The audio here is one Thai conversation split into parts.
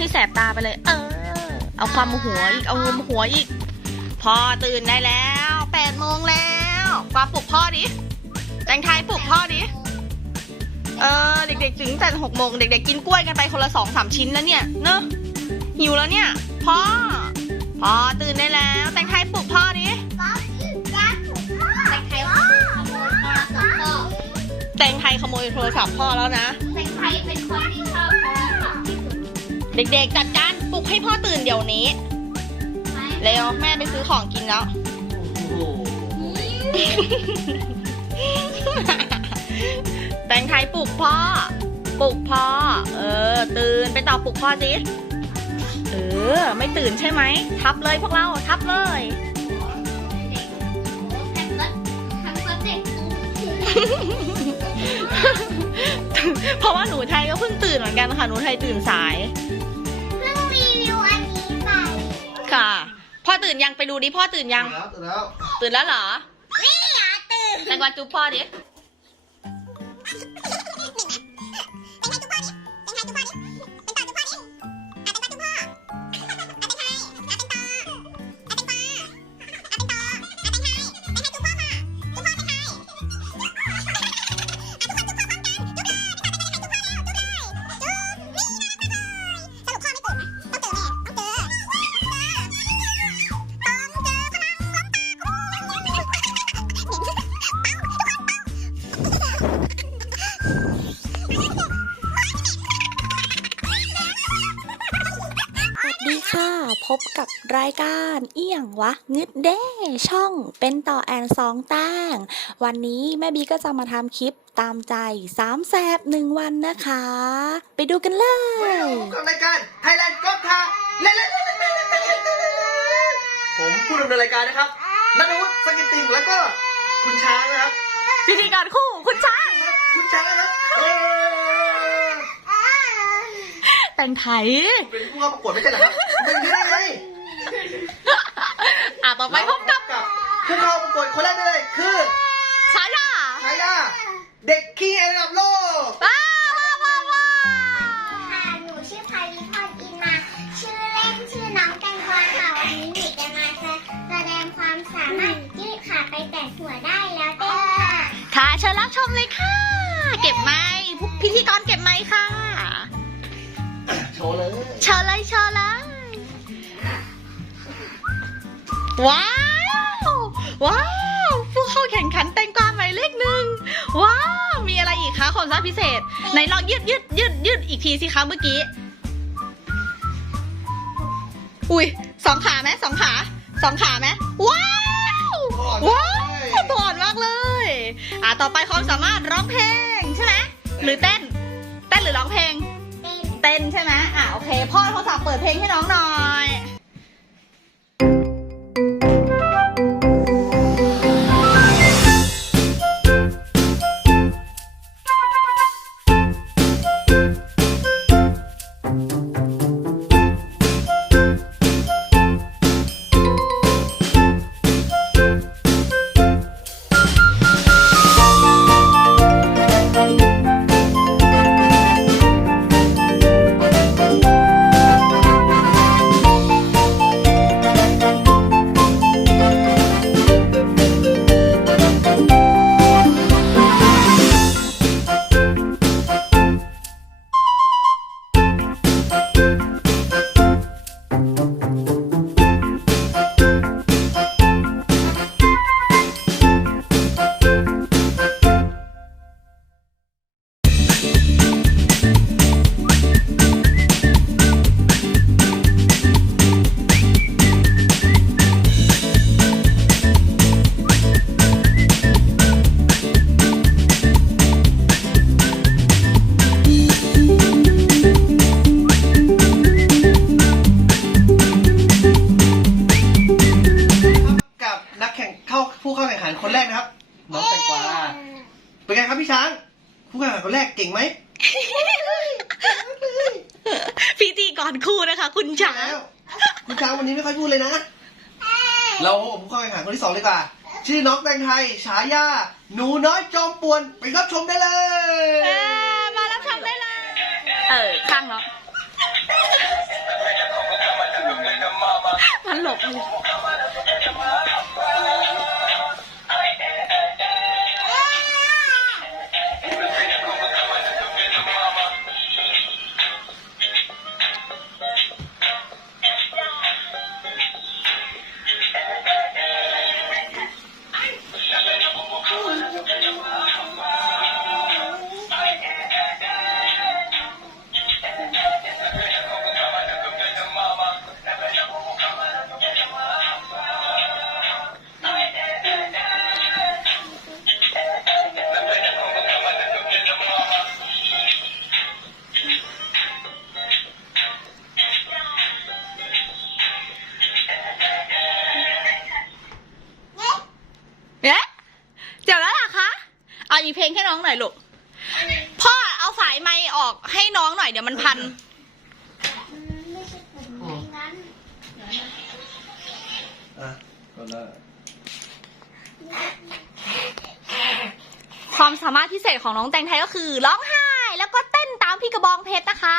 ให้แสบตาไปเลย เออ เอาความหัวอีก เอางมหัวอีก พ่อตื่นได้แล้วแปดโมงแล้วกวาปลุกพ่อดิแตงไทยปลุกพ่อดิ เออ เด็กๆถึงแต่หกโมงเด็กๆกินกล้วยกันไปคนละสองสามชิ้นแล้วเนี่ยเนอะหิวแล้วเนี่ย พ่อ พ่อตื่นได้แล้ว แตงไทยปลุกพ่อดิแต่แตงไทยขโมยโทรศัพท์พ่อแล้วนะ แต่ใครเป็นคนที่ชอบ เด็กๆ จัดการปลุกให้พ่อตื่นเดี๋ยวนี้ไหมเร็วแม่ไปซื้อของกินแล้วโอ้โหแตงไทยปลุกพ่อ ปลุกพ่อ เออ ตื่นไปต่อปลุกพ่อสิ เออ ไม่ตื่นใช่ไหม ทับเลยพวกเรา ทับเลยเด็กโอ้แพมเพิร์สแพมเพิร์สเด็กตุ้มเพราะว่าหนูไทยก็เพิ่งตื่นเหมือนกันค่ะ หนูไทยตื่นสาย ค่ะ พ่อตื่นยังไปดูดิพ่อตื่นยัง แล้วตื่นแล้ว ตื่นแล้วเหรอ นี่อย่าตื่น แตงกวาจุ๊บพ่อดิ อี่ยงวะงึดเด้ช่องเป็นต่อแอนสองแต้ง วันนี้แม่บีก็จะมาทำคลิปตามใจสามแสบหนึ่งวันนะคะ ไปดูกันเลยกับรายการไทยแลนด์ก็ทาเล่นผมผู้ดำเนินรายการนะครับนัทวุฒิสกิตติงแล้วก็คุณช้างนะครับพิธีกรคู่คุณช้างคุณช้างนะครับแต่งไทยเป็นผู้เข้าประกวดไม่ใช่เหรอครับเป็นยังได้ไง อะต่อไปพบกับกับผู้เข้าประกวดคนแรกได้เลยคือชายาชายาเด็กขี้แอนดับโลกว้าวว้าวว้าวว้าวค่ะ หนูชื่อพาริพรอินมา ชื่อเล่นชื่อน้องแตงกวาค่ะ วันนี้หนูจะมาแสดงความสามารถยืดขาไปแต่หัวได้แล้วเต้นค่ะ ค่ะเชิญรับชมเลยค่ะ ว้าว ว้าว ผู้เข้าแข่งขันแตงกวาหมายเลขหนึ่งว้าว มีอะไรอีกคะความสามารถพิเศษไหนลองยืดยืดยืดยืดอีกทีสิคะเมื่อกี้ อุ้ยสองขาไหมสองขาสองขาไหมว้าวว้าวถอนมากเลย อะต่อไปความสามารถร้องเพลงใช่ไหมหรือเต้น เต้นหรือร้องเพลง เต้นเต้นใช่ไหมอะโอเคพ่อโทรศัพท์เปิดเพลงให้น้องหน่อย ผู้เข้าแข่งขันคนแรกนะครับ น้องแตงกวาเป็นไงครับพี่ช้าง ผู้แข่งขันคนแรกเก่งไหมพิธีก่อนคู่นะคะ คุณช้าง คุณช้างวันนี้ไม่ค่อยพูดเลยนะ เราผู้เข้าแข่งขันคนที่สองเลยกว่า ชื่อน้องแตงไทย ฉายา หนูน้อยจอมป่วน ไปรับชมได้เลย มารับชมได้เลย เออ ข้างเนาะมันหลบเลย อกให้น้องหน่อยเดี๋ยวมันพันความสามารถพิเศษของน้องแตงไทยก็คือ ร้องไห้ แล้วก็เต้นตามพี่กระบองเพชรนะคะ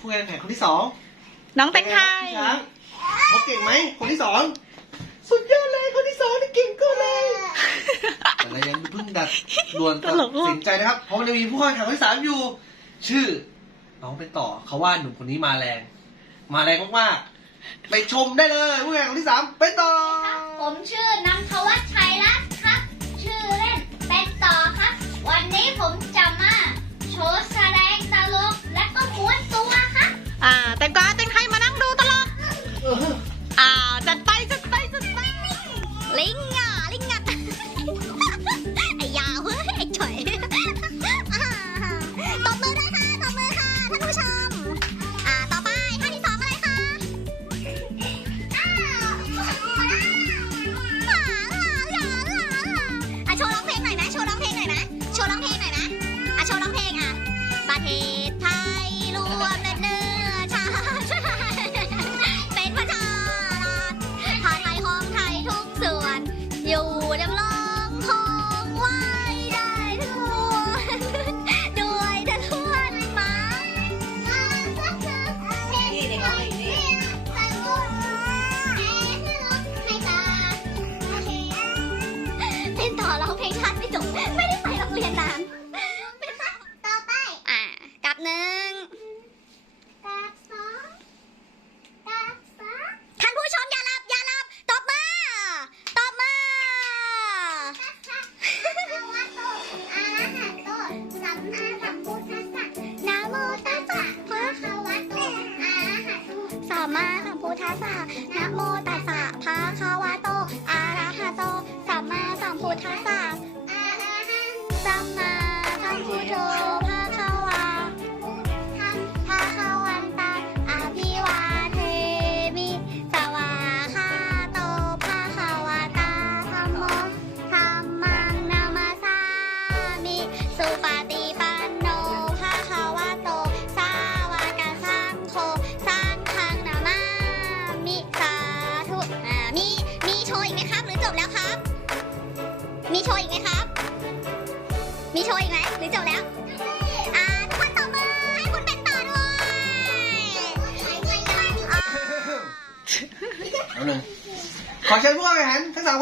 ผู้แข่งขันคนที่สองน้องแตงไทยเขาเก่งไหมคนที่สองสุดยอดเลยคนที่สองนี่เก่งก็เลยแต่ไรยังเพิ่งดัดดวนตัดสินใจนะครับ เพราะมันยังมีผู้แข่งขันคนที่สามอยู่ ชื่อ น้องเป็นต่อเขาว่าหนุ่มคนนี้มาแรง มาแรงมากๆไปชมได้เลยผู้แข่งคนที่สามเป็นต่อผมชื่อนันทวัฒชัยรัตน์ครับ ชื่อเล่นเป็นต่อครับ วันนี้ผม แตงกวาแตงไทยมานั่งดูตลอดอ้าวจัดไปจัดไปจัดไปลิง Mira,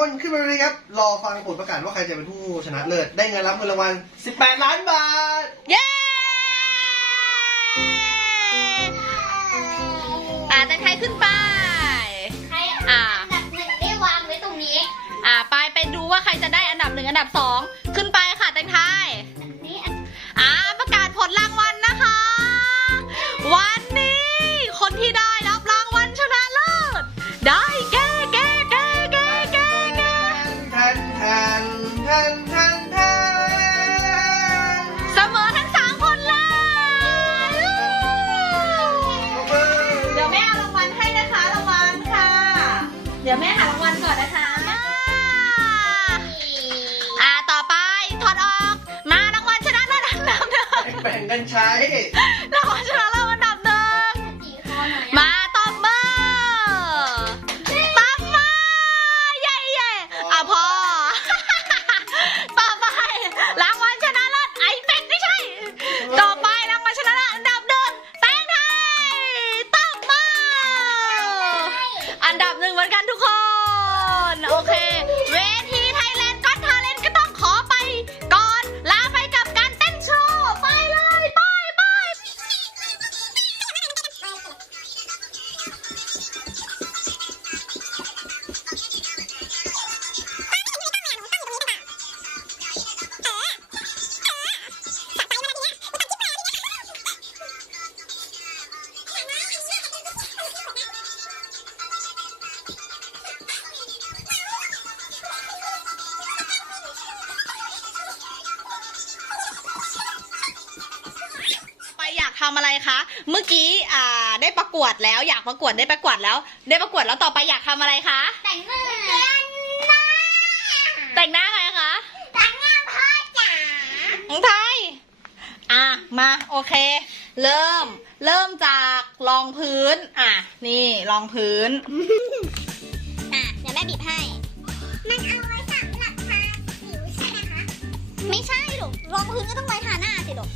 คนขึ้นมาเลยครับ รอฟังผลประกาศว่าใครจะเป็นผู้ชนะเลิศ ได้เงินรับเงินรางวัล 18 ล้านบาท เย้อ่าแตงไทยขึ้นไป ใครอ่า อันดับหนึ่งได้วางไว้ตรงนี้ อ่าไปไปดูว่าใครจะได้อันดับหนึ่งอันดับสอง ดี๋ยวแม่หารางวัลก่อนนะคะอ่าต่อไปถอดออก มารางวัลชนะเลิศอันดับหนึ่งแบ่งกันใช้รางวัลช วดแล้ว อยากประกวดได้ประกวดแล้ว ได้ประกวดแล้วต่อไปอยากทำอะไรคะ แต่งหน้าแต่งหน้าใครคะแต่งหน้าพ่อจ๋าน้องไทยอะมาโอเค เริ่ม เริ่มจากรองพื้น อะ นี่รองพื้น อะเดี๋ยวแม่บีบให้ มันเอาไว้สำหรับทาผิวใช่ไหมคะ ไม่ใช่หรอกรองพื้นก็ต้องไว้ทาหน้าสิลูก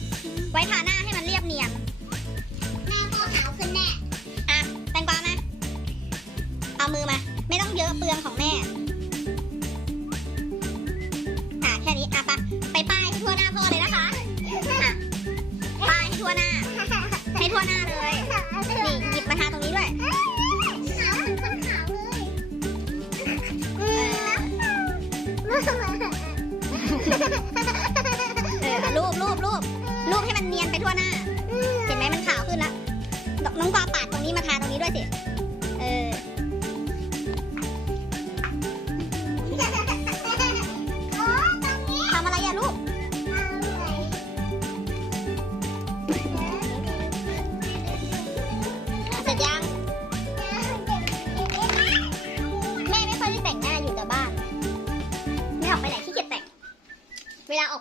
ไว้ทาหน้าให้มันเรียบเนียน เอามือมา ไม่ต้องเยอะเปลืองของแม่ อะแค่นี้อะปะไปป้ายให้ทั่วหน้าพ่อเลยนะคะอะป้ายให้ทั่วหน้า ให้ทั่วหน้าเลย นี่หยิบมาทาตรงนี้ด้วย เอออเออรูปรูปรูปรูปให้มันเนียนไปทั่วหน้า เห็นไหมมันขาวขึ้นแล้ว น้องกวาปาดตรงนี้มาทาตรงนี้ด้วยสิ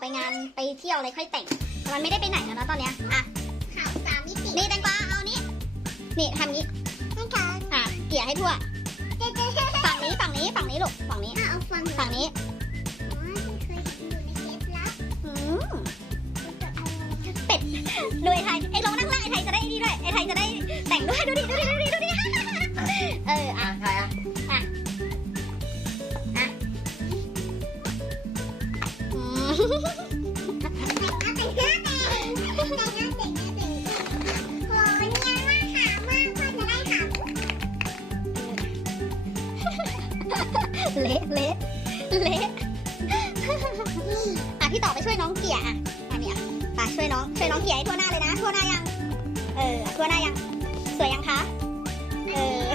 ไปงานไปเที่ยวอะไรค่อยแต่งแต่มันไม่ได้ไปไหนแล้วนะตอนเนี้ยอะขาวสามมิตินี่แตงกวาเอานี้นี่ทำงี้อะเกลี่ยให้ทั่วฝั่งนี้ฝั่งนี้ฝั่งนี้ลูกฝั่งนี้เอาฝั่งฝั่งนี้อืมเป็ดดูไอ้ไทยไอ้ลองนั่งล่างไอ้ไทยจะได้นี่ด้วยไอ้ไทยจะได้แต่งด้วยดูดิดูดิดูดิดูดิเอออะใครอะ เละเละเละอะพี่ต่อไปช่วยน้องเกี่ยอะอันนี้อะไปช่วยน้องช่วยน้องเกี่ยให้ทั่วหน้าเลยนะทั่วหน้ายัง เออทั่วหน้ายัง สวยยังคะ เออ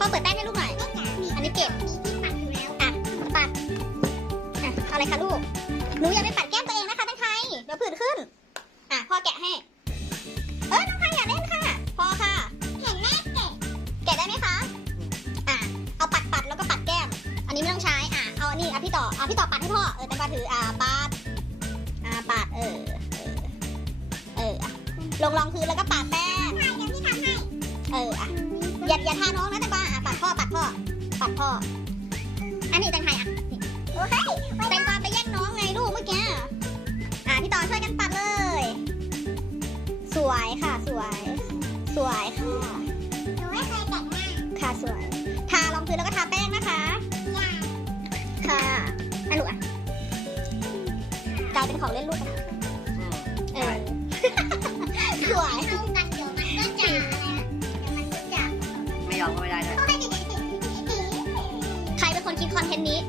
พ่อเปิดแป้งให้ลูกหน่อย อันนี้เก็บมีปัดอยู่แล้วอะปัดอะเอาอะไรคะลูก หนูอย่าไปปัดแก้มตัวเองนะคะน้องไทยเดี๋ยวผื่นขึ้น อะพ่อแกะให้ เออน้องไทยอย่าเล่นค่ะ พอค่ะ เห็นแม่แกะ แกะได้ไหมคะ อะ เอาปัดปัดแล้วก็ปัดแก้ม อันนี้ไม่ต้องใช้ อะ เอาอันนี้อะพี่ต่ออะพี่ต่อปัดให้พ่อ เออแต่ปาถือ อะปัด อะปัด เออ เออ เอออะลงรองพื้นแล้วก็ พ่อ อันนี้แตงไทยอะโอ้ยแตงกวาไปแย่งน้องไงลูกเมื่อกี้อะพี่ต่อช่วยกันปัดเลย สวยค่ะสวย สวยค่ะหนูไม่เคยแต่งหน้าค่ะสวย ทารองพื้นแล้วก็ทาแป้งนะคะค่ะอันหลูกอะกลายเป็นของเล่นลูก เป็นคนคิด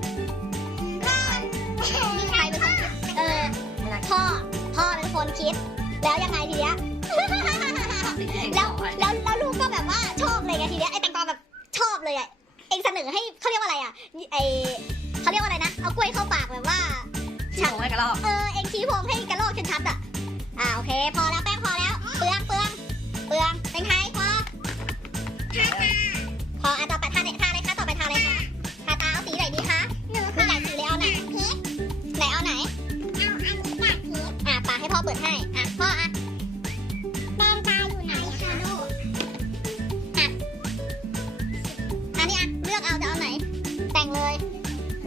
คอนเทนต์นี้มีใครเป็นคนคิดเออพ่อ พ่อเป็นคนคิด แล้วยังไงทีเนี้ย แล้วแล้วแล้วลูกก็แบบว่าชอบเลยไงทีเนี้ยไอ้แตงกวาแบบชอบเลยอะเองเสนอให้เขาเรียกว่าอะไรอะไอเขาเรียกว่าอะไรนะเอากล้วยเข้าปากแบบว่าชี้โมงให้กระรอกเออเองชี้โพงให้กระโลกชัดๆอะอ่าโอเค พอแล้วแป้ง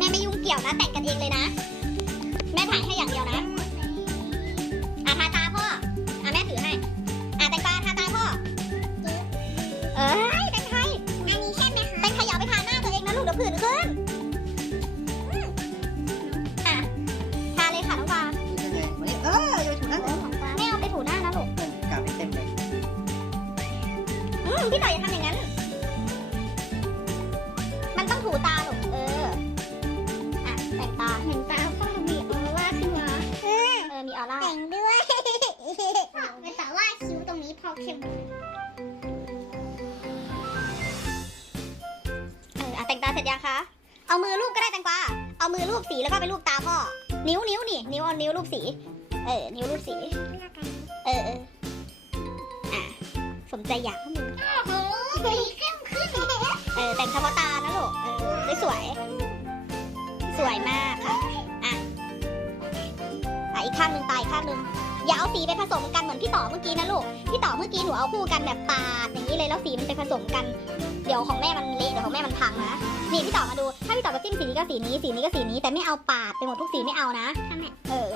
แม่ไม่ยุ่งเกี่ยวนะแต่งกันเองเลยนะ แม่ถ่ายให้อย่างเดียวนะ เข้มเอออะแต่งตาเสร็จยังคะ เอามือลูบก็ได้แตงกวา เอามือลูบสีแล้วก็ไปลูบตาพ่อ นิ้วนิ้วนี่ นิ้วเอานิ้วลูบสี เออ นิ้วลูบสี เออเอออะสมใจอยากข้อมือโอ้โหสีเข้มขึ้นเออ แต่งเฉพาะตานะลูก เออ สวย สวยมากค่ะ อะ อะ อีกข้างหนึ่งตาอีกข้างหนึ่ง อย่าเอาสีไปผสมกันเหมือนพี่ต่อเมื่อกี้นะลูก พี่ต่อเมื่อกี้หนูเอาคู่กันแบบปาดอย่างนี้เลยแล้วสีมันไปผสมกัน เดี๋ยวของแม่มันเละเดี๋ยวของแม่มันพังนะ นี่พี่ต่อมาดู ถ้าพี่ต่อจะจิ้มสีนี้ก็สีนี้ สีนี้ก็สีนี้ แต่ไม่เอาปาดไปหมดทุกสีไม่เอานะทำไมเออ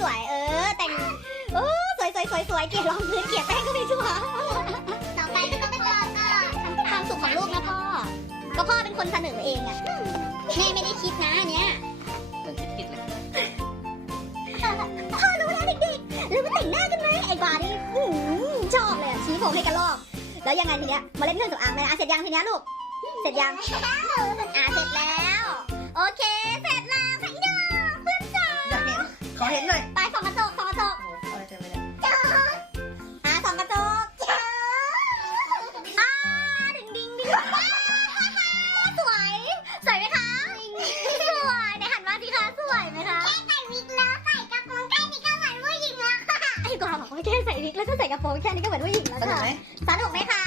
สวยๆ เออ แต่งโอ้สวยสวยสวยสวยเกลียดรองพื้นเกลียดแป้งก็ไม่ชัวร์ต่อไปก็ต้องเป็นต่อก็ความสุขของลูกนะพ่อ ก็พ่อเป็นคนเสนอเองอะแม่ไม่ได้คิดนะอันเนี้ยเหมือนคิดผิดเลย พ่อรู้แล้วเด็กๆแล้วมาแต่งหน้ากันไหมไอ้บานี่อื้อหือชอบเลยอะชี้ผมให้กันลอก แล้วยังไงทีเนี้ย มาเล่นเครื่องสำอางเลยนะอะเสร็จยังทีเนี้ยลูก เสร็จยัง อะเสร็จแล้ว โอเค เสร็จ เห็นหน่อยไปส่องกระจกส่องกระจกโอ้อะไรเต็มไปเลยอะส่องกระจกอ่าดึงดิงดิงว้าวสวย สวยไหมคะ สวยไหนหันมาสิคะ สวยไหมคะใส่วิกแล้วใส่กระโปรงแค่นี้ก็เหมือนผู้หญิงแล้วค่ะไอ้กวางบอกว่าแค่ใส่วิกแล้วก็ใส่กระโปรงแค่นี้ก็เหมือนผู้หญิงแล้วสนุกค่ะไหมสนุกไหมคะ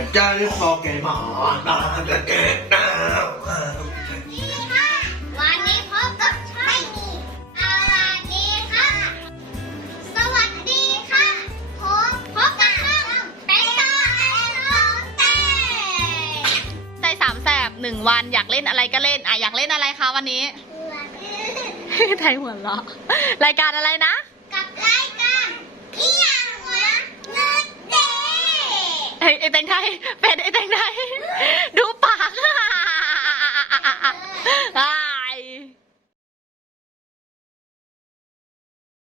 อาจารย์พอเกหมอตาจะเกมหนาววันนี้พบกับไม่มีสวัสดีค่ะ สวัสดีค่ะพบพบกับช่องเป็นต่อแอนสองแต่ใจสามแสบหนึ่งวันอยากเล่นอะไรก็เล่นอะอยากเล่นอะไรคะวันนี้ ไทยหัวเราะรายการอะไรนะ ไอ้ไอ้แตงไทยเป็ดไอ้แตงไทยดูปากอะ